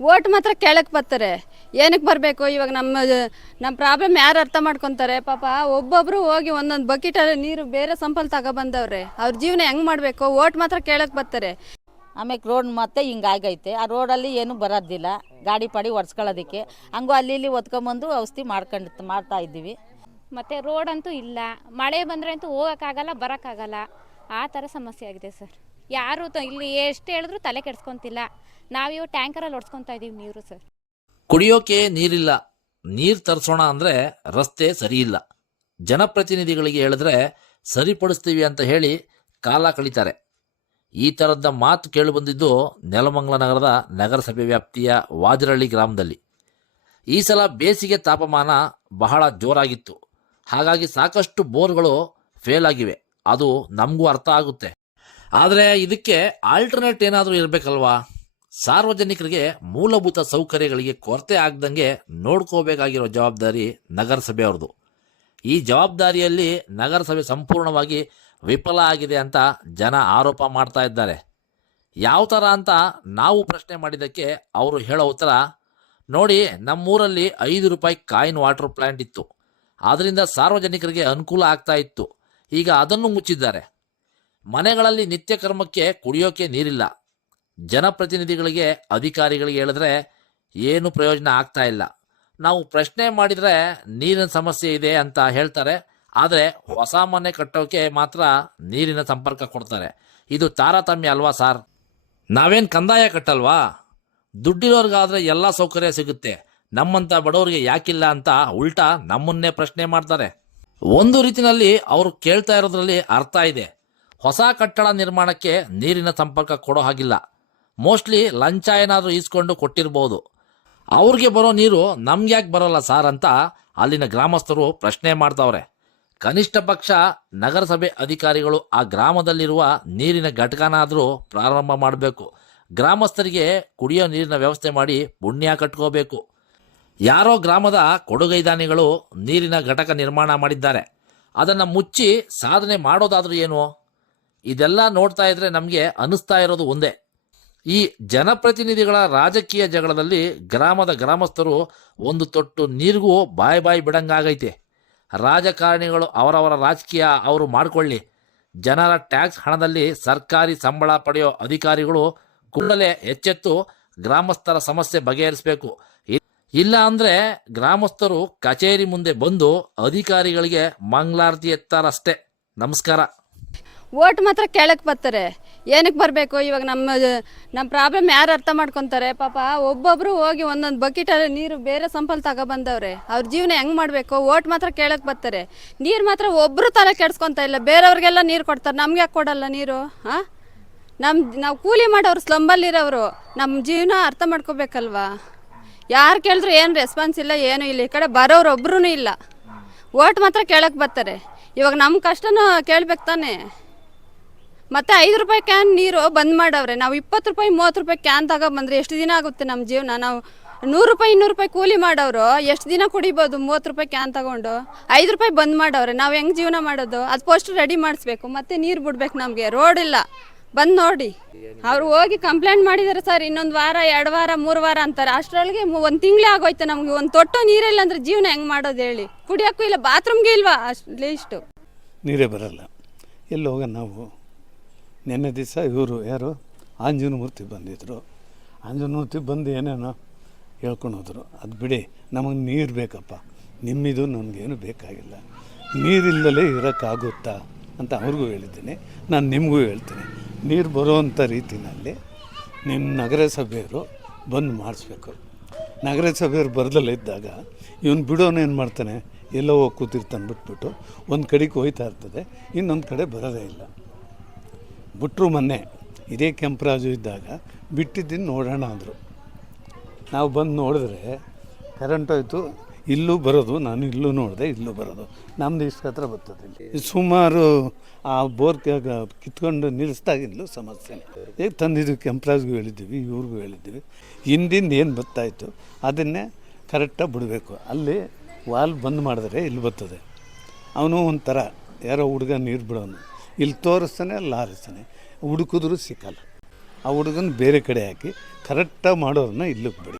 Vote ಮಾತ್ರ ಕೇಳಕ್ಕೆ ಬರ್ತಾರೆ. ಏನಕ್ಕೆ ಬರಬೇಕು? ಇವಾಗ ನಮ್ಮ ನಮ್ಮ ಪ್ರಾಬ್ಲಮ್ ಯಾರು ಅರ್ಥ ಮಾಡ್ಕೊತಾರೆ? ಪಾಪ ಒಬ್ಬೊಬ್ರು ಹೋಗಿ ಒಂದೊಂದು ಬಕೆಟಲ್ಲಿ ನೀರು ಬೇರೆ ಸಂಪಲ್ ತಗೊಬಂದವ್ರೆ ಅವ್ರ ಜೀವನ ಹೆಂಗೆ ಮಾಡಬೇಕು? ಓಟ್ ಮಾತ್ರ ಕೇಳಕ್ಕೆ ಬರ್ತಾರೆ. ಆಮೇಲೆ ರೋಡ್ ಮತ್ತೆ ಹಿಂಗಾಗೈತೆ ಆ ರೋಡಲ್ಲಿ ಏನು ಬರೋದಿಲ್ಲ. ಗಾಡಿ ಪಾಡಿ ಒಡ್ಸ್ಕೊಳ್ಳೋದಕ್ಕೆ ಹಂಗೂ ಅಲ್ಲಿ ಇಲ್ಲಿ ಒತ್ಕೊಂಬಂದು ಔಷಧಿ ಮಾಡ್ಕೊಂಡು ಮಾಡ್ತಾ ಇದ್ದೀವಿ. ಮತ್ತು ರೋಡ್ ಅಂತೂ ಇಲ್ಲ. ಮಳೆ ಬಂದರೆ ಅಂತೂ ಹೋಗೋಕ್ಕಾಗಲ್ಲ ಬರೋಕ್ಕಾಗಲ್ಲ. ಆ ಥರ ಸಮಸ್ಯೆ ಆಗಿದೆ ಸರ್. ಯಾರು ಇಲ್ಲಿ ಎಷ್ಟು ಹೇಳಿದ್ರು ತಲೆ ಕೆಡ್ಸ್ಕೊಂತಿಲ್ಲ. ನಾವಿವು ಟ್ಯಾಂಕರಲ್ಲಿ ಹೊಡ್ಸ್ಕೊತಾ ಇದೀವಿ ನೀರು ಸರ್ ಕುಡಿಯೋಕೆ ನೀರಿಲ್ಲ. ನೀರು ತರಿಸೋಣ ಅಂದರೆ ರಸ್ತೆ ಸರಿಯಿಲ್ಲ ಜನಪ್ರತಿನಿಧಿಗಳಿಗೆ ಹೇಳಿದ್ರೆ ಸರಿಪಡಿಸ್ತೀವಿ ಅಂತ ಹೇಳಿ ಕಾಲ ಕಳೀತಾರೆ. ಈ ಥರದ ಮಾತು ಕೇಳಿಬಂದಿದ್ದು ನೆಲಮಂಗಲ ನಗರದ ನಗರಸಭೆ ವ್ಯಾಪ್ತಿಯ ವಾಜರಳ್ಳಿ ಗ್ರಾಮದಲ್ಲಿ. ಈ ಸಲ ಬೇಸಿಗೆ ತಾಪಮಾನ ಬಹಳ ಜೋರಾಗಿತ್ತು. ಹಾಗಾಗಿ ಸಾಕಷ್ಟು ಬೋರ್ಗಳು ಫೇಲ್ ಆಗಿವೆ. ಅದು ನಮಗೂ ಅರ್ಥ ಆಗುತ್ತೆ. ಆದರೆ ಇದಕ್ಕೆ ಆಲ್ಟರ್ನೇಟ್ ಏನಾದರೂ ಇರಬೇಕಲ್ವಾ? ಸಾರ್ವಜನಿಕರಿಗೆ ಮೂಲಭೂತ ಸೌಕರ್ಯಗಳಿಗೆ ಕೊರತೆ ಆಗ್ದಂಗೆ ನೋಡ್ಕೋಬೇಕಾಗಿರೋ ಜವಾಬ್ದಾರಿ ನಗರಸಭೆಯವ್ರದ್ದು ಈ ಜವಾಬ್ದಾರಿಯಲ್ಲಿ ನಗರಸಭೆ ಸಂಪೂರ್ಣವಾಗಿ ವಿಫಲ ಆಗಿದೆ ಅಂತ ಜನ ಆರೋಪ ಮಾಡ್ತಾ ಇದ್ದಾರೆ. ಯಾವ ಥರ ಅಂತ ನಾವು ಪ್ರಶ್ನೆ ಮಾಡಿದ್ದಕ್ಕೆ ಅವರು ಹೇಳೋ ಉತ್ತರ, ನೋಡಿ, ನಮ್ಮೂರಲ್ಲಿ ಐದು ರೂಪಾಯಿ ಕಾಯಿನ್ ವಾಟರ್ ಪ್ಲ್ಯಾಂಟ್ ಇತ್ತು. ಅದರಿಂದ ಸಾರ್ವಜನಿಕರಿಗೆ ಅನುಕೂಲ ಆಗ್ತಾ ಇತ್ತು. ಈಗ ಅದನ್ನು ಮುಚ್ಚಿದ್ದಾರೆ. ಮನೆಗಳಲ್ಲಿ ನಿತ್ಯ ಕರ್ಮಕ್ಕೆ ಕುಡಿಯೋಕೆ ನೀರಿಲ್ಲ. ಜನಪ್ರತಿನಿಧಿಗಳಿಗೆ, ಅಧಿಕಾರಿಗಳಿಗೆ ಹೇಳಿದ್ರೆ ಏನು ಪ್ರಯೋಜನ ಆಗ್ತಾ ಇಲ್ಲ. ನಾವು ಪ್ರಶ್ನೆ ಮಾಡಿದರೆ ನೀರಿನ ಸಮಸ್ಯೆ ಇದೆ ಅಂತ ಹೇಳ್ತಾರೆ. ಆದರೆ ಹೊಸ ಮನೆ ಕಟ್ಟೋಕೆ ಮಾತ್ರ ನೀರಿನ ಸಂಪರ್ಕ ಕೊಡ್ತಾರೆ. ಇದು ತಾರತಮ್ಯ ಅಲ್ವಾ ಸಾರ್? ನಾವೇನು ಕಂದಾಯ ಕಟ್ಟಲ್ವಾ? ದುಡ್ಡಿರೋರ್ಗಾದರೆ ಎಲ್ಲ ಸೌಕರ್ಯ ಸಿಗುತ್ತೆ. ನಮ್ಮಂಥ ಬಡವರಿಗೆ ಯಾಕಿಲ್ಲ ಅಂತ ಉಲ್ಟಾ ನಮ್ಮನ್ನೇ ಪ್ರಶ್ನೆ ಮಾಡ್ತಾರೆ. ಒಂದು ರೀತಿನಲ್ಲಿ ಅವರು ಕೇಳ್ತಾ ಇರೋದ್ರಲ್ಲಿ ಅರ್ಥ ಇದೆ. ಹೊಸ ಕಟ್ಟಡ ನಿರ್ಮಾಣಕ್ಕೆ ನೀರಿನ ಸಂಪರ್ಕ ಕೊಡೋ ಹಾಗಿಲ್ಲ. ಮೋಸ್ಟ್ಲಿ ಲಂಚ ಏನಾದರೂ ಈಸ್ಕೊಂಡು ಕೊಟ್ಟಿರ್ಬೋದು. ಅವ್ರಿಗೆ ಬರೋ ನೀರು ನಮ್ಗೆ ಯಾಕೆ ಬರೋಲ್ಲ ಸಾರ್ ಅಂತ ಅಲ್ಲಿನ ಗ್ರಾಮಸ್ಥರು ಪ್ರಶ್ನೆ ಮಾಡ್ತಾವ್ರೆ. ಕನಿಷ್ಠ ಪಕ್ಷ, ನಗರಸಭೆ ಅಧಿಕಾರಿಗಳು ಆ ಗ್ರಾಮದಲ್ಲಿರುವ ನೀರಿನ ಘಟಕನಾದರೂ ಪ್ರಾರಂಭ ಮಾಡಬೇಕು. ಗ್ರಾಮಸ್ಥರಿಗೆ ಕುಡಿಯೋ ನೀರಿನ ವ್ಯವಸ್ಥೆ ಮಾಡಿ ಪುಣ್ಯ ಕಟ್ಕೋಬೇಕು. ಯಾರೋ ಗ್ರಾಮದ ಕೊಡುಗೈದಾನಿಗಳು ನೀರಿನ ಘಟಕ ನಿರ್ಮಾಣ ಮಾಡಿದ್ದಾರೆ. ಅದನ್ನು ಮುಚ್ಚಿ ಸಾಧನೆ ಮಾಡೋದಾದರೂ ಏನು? ಇದೆಲ್ಲ ನೋಡ್ತಾ ಇದ್ರೆ ನಮಗೆ ಅನಿಸ್ತಾ ಇರೋದು ಒಂದೇ. ಈ ಜನಪ್ರತಿನಿಧಿಗಳ ರಾಜಕೀಯ ಜಗಳದಲ್ಲಿ ಗ್ರಾಮದ ಗ್ರಾಮಸ್ಥರು ಒಂದು ತೊಟ್ಟು ನೀರಿಗೂ ಬಾಯ್ ಬಾಯ್ ಬಿಡಂಗಾಗೈತೆ. ರಾಜಕಾರಣಿಗಳು ಅವರವರ ರಾಜಕೀಯ ಅವರು ಮಾಡಿಕೊಳ್ಳಿ. ಜನರ ಟ್ಯಾಕ್ಸ್ ಹಣದಲ್ಲಿ ಸರ್ಕಾರಿ ಸಂಬಳ ಪಡೆಯೋ ಅಧಿಕಾರಿಗಳು ಕೂಡಲೇ ಎಚ್ಚೆತ್ತು ಗ್ರಾಮಸ್ಥರ ಸಮಸ್ಯೆ ಬಗೆಹರಿಸಬೇಕು. ಇಲ್ಲ ಅಂದರೆ ಗ್ರಾಮಸ್ಥರು ಕಚೇರಿ ಮುಂದೆ ಬಂದು ಅಧಿಕಾರಿಗಳಿಗೆ ಮಂಗಳಾರತಿ ಎತ್ತಾರಷ್ಟೇ. ನಮಸ್ಕಾರ. ಓಟ್ ಮಾತ್ರ ಕೇಳಕ್ಕೆ ಬರ್ತಾರೆ. ಏನಕ್ಕೆ ಬರಬೇಕು? ಇವಾಗ ನಮ್ಮ ನಮ್ಮ ಪ್ರಾಬ್ಲಮ್ ಯಾರು ಅರ್ಥ ಮಾಡ್ಕೊತಾರೆ? ಪಾಪ ಒಬ್ಬೊಬ್ರು ಹೋಗಿ ಒಂದೊಂದು ಬಕೆಟಲ್ಲಿ ನೀರು ಬೇರೆ ಸಂಪಲ್ ತಗೊಬಂದವ್ರೆ. ಅವ್ರ ಜೀವನ ಹೆಂಗೆ ಮಾಡಬೇಕು? ಓಟ್ ಮಾತ್ರ ಕೇಳಕ್ಕೆ ಬರ್ತಾರೆ. ನೀರು ಮಾತ್ರ ಒಬ್ಬರು ತಲೆ ಕೆಡ್ಸ್ಕೊತಾ ಇಲ್ಲ. ಬೇರೆಯವ್ರಿಗೆಲ್ಲ ನೀರು ಕೊಡ್ತಾರೆ. ನಮ್ಗೆ ಯಾಕೆ ಕೊಡಲ್ಲ ನೀರು? ಹಾಂ? ನಮ್ಮ ನಾವು ಕೂಲಿ ಮಾಡೋರು ಸ್ಲಂಬಲ್ಲಿರೋರು ನಮ್ಮ ಜೀವನ ಅರ್ಥ ಮಾಡ್ಕೋಬೇಕಲ್ವಾ? ಯಾರು ಕೇಳಿದ್ರು ಏನು ರೆಸ್ಪಾನ್ಸ್ ಇಲ್ಲ, ಏನೂ ಇಲ್ಲ. ಈ ಕಡೆ ಬರೋರು ಒಬ್ರು ಇಲ್ಲ. ಓಟ್ ಮಾತ್ರ ಕೇಳಕ್ಕೆ ಬರ್ತಾರೆ. ಇವಾಗ ನಮ್ಮ ಕಷ್ಟನೂ ಕೇಳ್ಬೇಕು ತಾನೇ? ಮತ್ತೆ ಐದು ರೂಪಾಯಿ ಕ್ಯಾನ್ ನೀರು ಬಂದ್ ಮಾಡವ್ರೆ. ನಾವು ಇಪ್ಪತ್ತು ರೂಪಾಯಿ, ಮೂವತ್ತು ರೂಪಾಯಿ ಕ್ಯಾನ್ ತಗೊಬಂದ್ರೆ ಎಷ್ಟು ದಿನ ಆಗುತ್ತೆ ನಮ್ಮ ಜೀವನ? ನಾವು ನೂರು ರೂಪಾಯಿ, ಇನ್ನೂರು ರೂಪಾಯಿ ಕೂಲಿ ಮಾಡೋರು ಎಷ್ಟು ದಿನ ಕುಡಿಬೋದು ಮೂವತ್ತು ರೂಪಾಯಿ ಕ್ಯಾನ್ ತಗೊಂಡು? ಐದು ರೂಪಾಯಿ ಬಂದ್ ಮಾಡವ್ರೆ. ನಾವು ಹೆಂಗೆ ಜೀವನ ಮಾಡೋದು? ಅದು ಪೋಸ್ಟ್ ರೆಡಿ ಮಾಡಿಸ್ಬೇಕು. ಮತ್ತೆ ನೀರು ಬಿಡ್ಬೇಕು ನಮಗೆ. ರೋಡ್ ಇಲ್ಲ. ಬಂದು ನೋಡಿ. ಅವ್ರು ಹೋಗಿ ಕಂಪ್ಲೇಂಟ್ ಮಾಡಿದಾರೆ ಸರ್ ಇನ್ನೊಂದು ವಾರ, ಎರಡು ವಾರ, ಮೂರು ವಾರ ಅಂತಾರೆ. ಅಷ್ಟರೊಳಗೆ ಒಂದು ತಿಂಗಳೇ ಆಗೋಯ್ತು ನಮಗೆ. ಒಂದು ತೊಟ್ಟು ನೀರಿಲ್ಲ ಅಂದ್ರೆ ಜೀವನ ಹೆಂಗೆ ಮಾಡೋದು ಹೇಳಿ. ಕುಡಿಯೋಕ್ಕೂ ಇಲ್ಲ ಬಾತ್ರೂಮ್ಗೆ ಇಲ್ವಾ? ಅಷ್ಟು ಲೀಸ್ಟ್ ನೀರೇ ಬರಲ್ಲ. ಎಲ್ಲಿ ಹೋಗ ನಾವು? ನಿನ್ನೆ ದಿವಸ ಇವರು ಯಾರು? ಆಂಜನಮೂರ್ತಿ ಬಂದಿದ್ದರು ಆಂಜನಮೂರ್ತಿ ಬಂದು ಏನೇನೋ ಹೇಳ್ಕೊಂಡು ಹೋದರು. ಅದು ಬಿಡಿ, ನಮಗೆ ನೀರು ಬೇಕಪ್ಪ. ನಿಮ್ಮಿದು ನನಗೇನು ಬೇಕಾಗಿಲ್ಲ. ನೀರಿಲ್ಲದೆ ಇರೋಕ್ಕಾಗುತ್ತಾ ಅಂತ ಅವ್ರಿಗೂ ಹೇಳಿದ್ದೀನಿ. ನಾನು ನಿಮಗೂ ಹೇಳ್ತೀನಿ. ನೀರು ಬರುವಂಥ ರೀತಿಯಲ್ಲಿ ನಿಮ್ಮ ನಗರಸಭೆಯವರು ಬಂದು ಮಾಡಿಸ್ಬೇಕು. ನಗರಸಭೆಯವ್ರು ಬರದಲ್ಲೇ ಇದ್ದಾಗ ಇವನು ಬಿಡೋನು ಏನು ಮಾಡ್ತಾನೆ? ಎಲ್ಲೋ ಹೋಗಿ ಕೂತಿರ್ತಾನೆ ಬಿಟ್ಬಿಟ್ಟು. ಒಂದು ಕಡೆಗೆ ಹೋಯ್ತಾ ಇರ್ತದೆ, ಇನ್ನೊಂದು ಕಡೆ ಬರೋದೇ ಇಲ್ಲ. ಬಿಟ್ಟರು ಮೊನ್ನೆ ಇದೇ ಕೆಂಪರಾಜು ಇದ್ದಾಗ ಬಿಟ್ಟಿದ್ದೀನಿ ನೋಡೋಣ ಅಂದರು. ನಾವು ಬಂದು ನೋಡಿದ್ರೆ ಕರೆಂಟ್ ಹೋಯ್ತು, ಇಲ್ಲೂ ಬರೋದು, ನಾನು ಇಲ್ಲೂ ನೋಡಿದೆ, ಇಲ್ಲೂ ಬರೋದು. ನಮ್ದು ಇಷ್ಟು ಹತ್ರ ಬರ್ತದೆ. ಸುಮಾರು ಆ ಬೋರ್ ಕಿತ್ಕೊಂಡು ನಿಲ್ಲಿಸ್ದಾಗಿಂದಲೂ ಸಮಸ್ಯೆ ಈಗ ತಂದಿದ್ದು ಕೆಂಪರಾಜ್ಗೂ ಹೇಳಿದ್ದೀವಿ, ಇವ್ರಿಗೂ ಹೇಳಿದ್ದೀವಿ. ಹಿಂದಿಂದ ಏನು ಬರ್ತಾಯಿತ್ತು, ಅದನ್ನೇ ಕರೆಕ್ಟಾಗಿ ಬಿಡಬೇಕು. ಅಲ್ಲಿ ವಾಲ್ ಬಂದ್ ಮಾಡಿದ್ರೆ ಇಲ್ಲಿ ಬರ್ತದೆ. ಅವನು ಒಂಥರ, ಯಾರೋ ಹುಡುಗ ನೀರು ಬಿಡೋನು. ಇಲ್ಲಿ ತೋರಿಸ್ತಾನೆ, ಅಲ್ಲಿ ಹಾರಿಸ್ತಾನೆ ಹುಡುಕಿದ್ರು ಸಿಕ್ಕಲ್ಲ. ಆ ಹುಡುಗನ ಬೇರೆ ಕಡೆ ಹಾಕಿ ಕರೆಕ್ಟಾಗಿ ಮಾಡೋರನ್ನ ಇಲ್ಲಿಗೆ ಬಿಡಿ.